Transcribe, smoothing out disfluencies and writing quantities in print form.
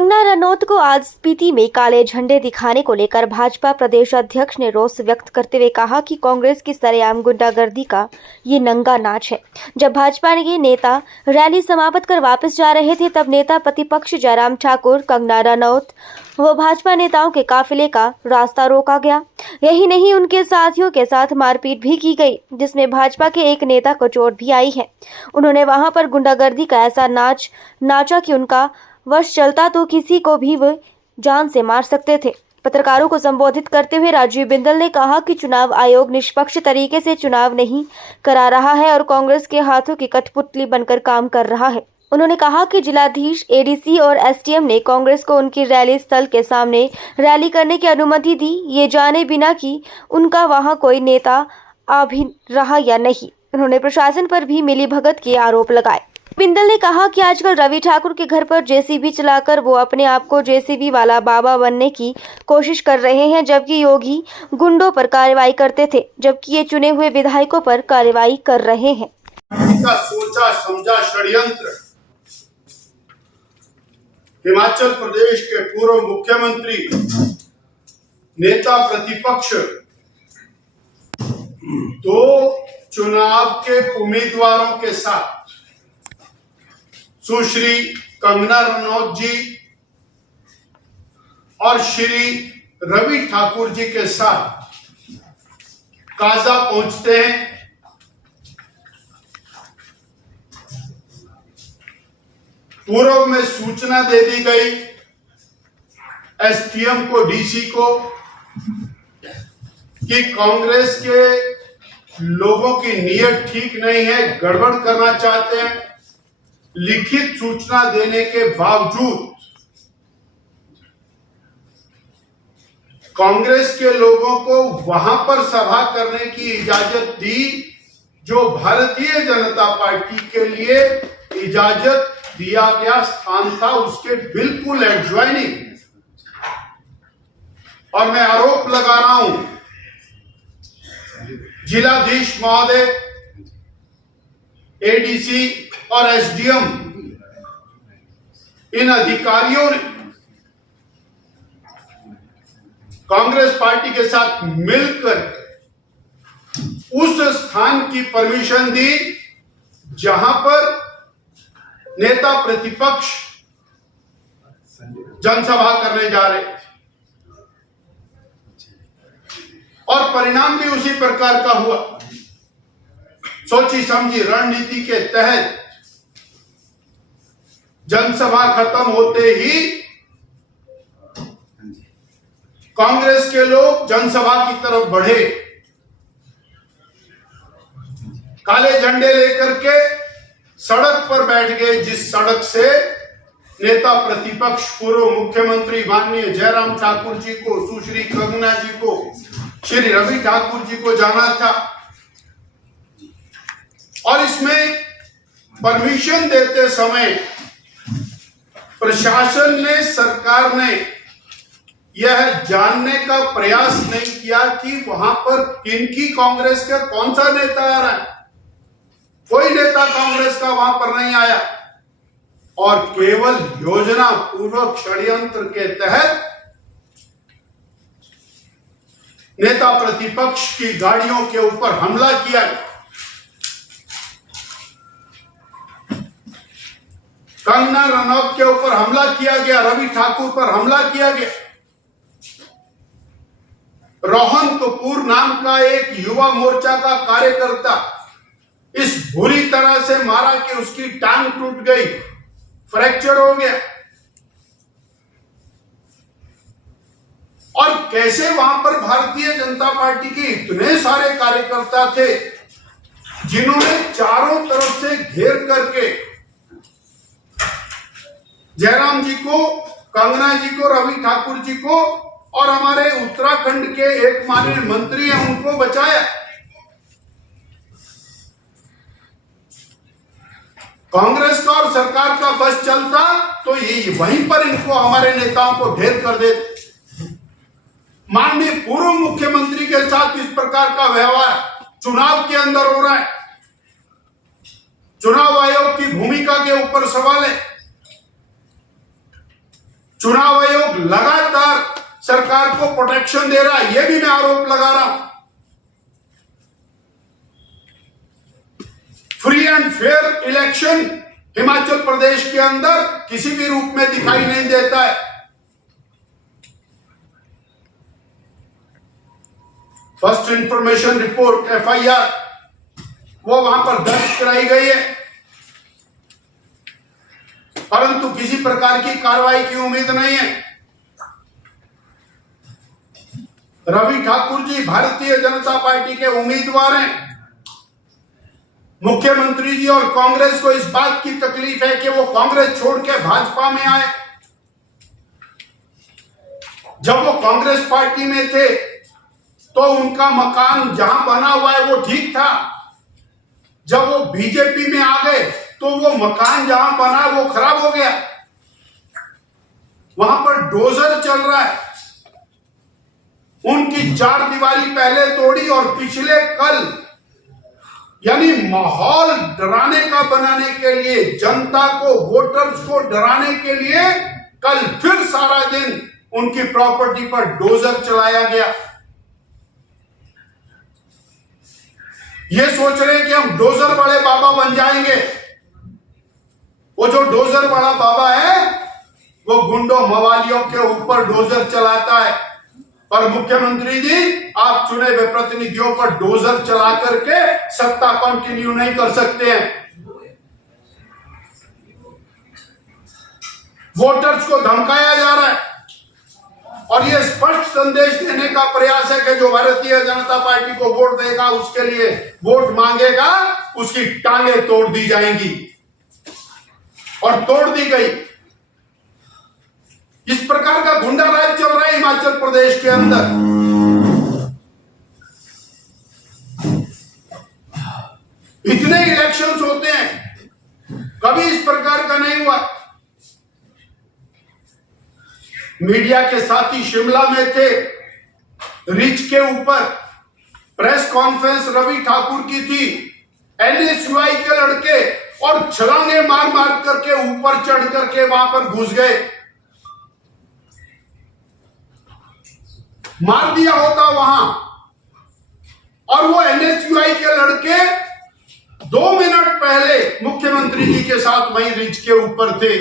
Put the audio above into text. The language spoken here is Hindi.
कंगना रनौत को आज स्पीति में काले झंडे दिखाने को लेकर भाजपा प्रदेश अध्यक्ष ने रोष व्यक्त करते हुए कहा कि कांग्रेस की सरेआम गुंडागर्दी का ये नंगा नाच है। जब भाजपा के नेता रैली समाप्त कर वापस जा रहे थे तब नेता प्रतिपक्ष जयराम ठाकुर, कंगना रनौत व भाजपा नेताओं के काफिले का रास्ता रोका गया। यही नहीं, उनके साथियों के साथ मारपीट भी की गई, जिसमें भाजपा के एक नेता को चोट भी आई है। उन्होंने वहां पर गुंडागर्दी का ऐसा नाच नाचा कि उनका वश चलता तो किसी को भी वो जान से मार सकते थे। पत्रकारों को संबोधित करते हुए राजीव बिंदल ने कहा कि चुनाव आयोग निष्पक्ष तरीके से चुनाव नहीं करा रहा है और कांग्रेस के हाथों की कठपुतली बनकर काम कर रहा है। उन्होंने कहा कि जिलाधीश, एडीसी और एसडीएम ने कांग्रेस को उनकी रैली स्थल के सामने रैली करने की अनुमति दी, ये जाने बिना कि उनका वहां कोई नेता आ भी रहा या नहीं। उन्होंने प्रशासन पर भी मिलीभगत के आरोप लगाए। बिंदल ने कहा कि आजकल रवि ठाकुर के घर पर जेसीबी चलाकर वो अपने आप को जेसीबी वाला बाबा बनने की कोशिश कर रहे हैं, जबकि योगी गुंडों पर कार्रवाई करते थे, जबकि ये चुने हुए विधायकों पर कार्रवाई कर रहे हैं। का सोचा समझा षड्यंत्र हिमाचल प्रदेश के पूर्व मुख्यमंत्री, नेता प्रतिपक्ष, दो चुनाव के उम्मीदवारों के साथ सुश्री कंगना रनौत जी और श्री रवि ठाकुर जी के साथ काजा पहुंचते हैं। पूर्व में सूचना दे दी गई एसडीएम को, डीसी को कि कांग्रेस के लोगों की नीयत ठीक नहीं है, गड़बड़ करना चाहते हैं। लिखित सूचना देने के बावजूद कांग्रेस के लोगों को वहां पर सभा करने की इजाजत दी जो भारतीय जनता पार्टी के लिए इजाजत दिया गया स्थान था, उसके बिल्कुल एडजॉइनिंग। और मैं आरोप लगा रहा हूं जिलाधीश महोदय, एडीसी और एसडीएम, इन अधिकारियों ने कांग्रेस पार्टी के साथ मिलकर उस स्थान की परमिशन दी जहां पर नेता प्रतिपक्ष जनसभा करने जा रहे थे, और परिणाम भी उसी प्रकार का हुआ। सोची समझी रणनीति के तहत जनसभा खत्म होते ही कांग्रेस के लोग जनसभा की तरफ बढ़े, काले झंडे लेकर के सड़क पर बैठ गए, जिस सड़क से नेता प्रतिपक्ष पूर्व मुख्यमंत्री माननीय जयराम ठाकुर जी को, सुश्री कंगना जी को, श्री रवि ठाकुर जी को जाना था। और इसमें परमिशन देते समय प्रशासन ने, सरकार ने यह जानने का प्रयास नहीं किया कि वहां पर किनकी कांग्रेस का कौन सा नेता आ रहा है। कोई नेता कांग्रेस का वहां पर नहीं आया और केवल योजना पूर्वक षड्यंत्र के तहत नेता प्रतिपक्ष की गाड़ियों के ऊपर हमला किया गया। कंगना रनौत के ऊपर हमला किया गया, रवि ठाकुर पर हमला किया गया। रोहन कपूर नाम का एक युवा मोर्चा का कार्यकर्ता इस बुरी तरह से मारा कि उसकी टांग टूट गई, फ्रैक्चर हो गया। और कैसे वहां पर भारतीय जनता पार्टी के इतने सारे कार्यकर्ता थे जिन्होंने चारों तरफ से घेर करके जयराम जी को, कंगना जी को, रवि ठाकुर जी को और हमारे उत्तराखंड के एक माननीय मंत्री हैं उनको बचाया। कांग्रेस का और सरकार का बस चलता तो ये वहीं पर इनको, हमारे नेताओं को ढेर कर देते। माननीय पूर्व मुख्यमंत्री के साथ इस प्रकार का व्यवहार चुनाव के अंदर हो रहा है। चुनाव आयोग की भूमिका के ऊपर सवाल है। चुनाव आयोग लगातार सरकार को प्रोटेक्शन दे रहा है, यह भी मैं आरोप लगा रहा हूं। Free and fair election Himachal Pradesh के अंदर किसी भी रूप में दिखाई नहीं देता है। फर्स्ट इंफॉर्मेशन रिपोर्ट FIR वो वहां पर दर्ज कराई गई है, परंतु किसी प्रकार की कार्रवाई की उम्मीद नहीं है। रवि ठाकुर जी भारतीय जनता पार्टी के उम्मीदवार हैं। मुख्यमंत्री जी और कांग्रेस को इस बात की तकलीफ है कि वो कांग्रेस छोड़ के भाजपा में आए। जब वो कांग्रेस पार्टी में थे तो उनका मकान जहां बना हुआ है वो ठीक था। जब वो बीजेपी में आ गए तो वो मकान जहां बना वो खराब हो गया। वहां पर डोजर चल रहा है। उनकी चार दीवारी पहले तोड़ी और पिछले कल, यानी माहौल डराने का बनाने के लिए, जनता को, वोटर्स को डराने के लिए कल फिर सारा दिन उनकी प्रॉपर्टी पर डोजर चलाया गया। ये सोच रहे हैं कि हम डोजर वाले बाबा बन जाएंगे। वो जो डोजर वाला बाबा है वो गुंडों मवालियों के ऊपर डोजर चलाता है, पर मुख्यमंत्री जी आप चुने हुए प्रतिनिधियों पर डोजर चला करके सत्ता कंटिन्यू नहीं कर सकते हैं। वोटर्स को धमकाया जा रहा है और यह स्पष्ट संदेश देने का प्रयास है कि जो भारतीय जनता पार्टी को वोट देगा, उसके लिए वोट मांगेगा, उसकी टांगें तोड़ दी जाएंगी, और तोड़ दी गई। इस प्रकार का गुंडा राज चल रहा है हिमाचल प्रदेश के अंदर। इतने इलेक्शंस होते हैं, कभी इस प्रकार का नहीं हुआ। मीडिया के साथी शिमला में थे, रिच के ऊपर प्रेस कॉन्फ्रेंस रवि ठाकुर की थी। NSUI के लड़के और छलांगे मार मार करके ऊपर चढ़ करके वहां पर घुस गए। मार दिया होता वहां, और वो NSUI के लड़के 2 मिनट पहले मुख्यमंत्री जी के साथ वहीं रिच के ऊपर थे।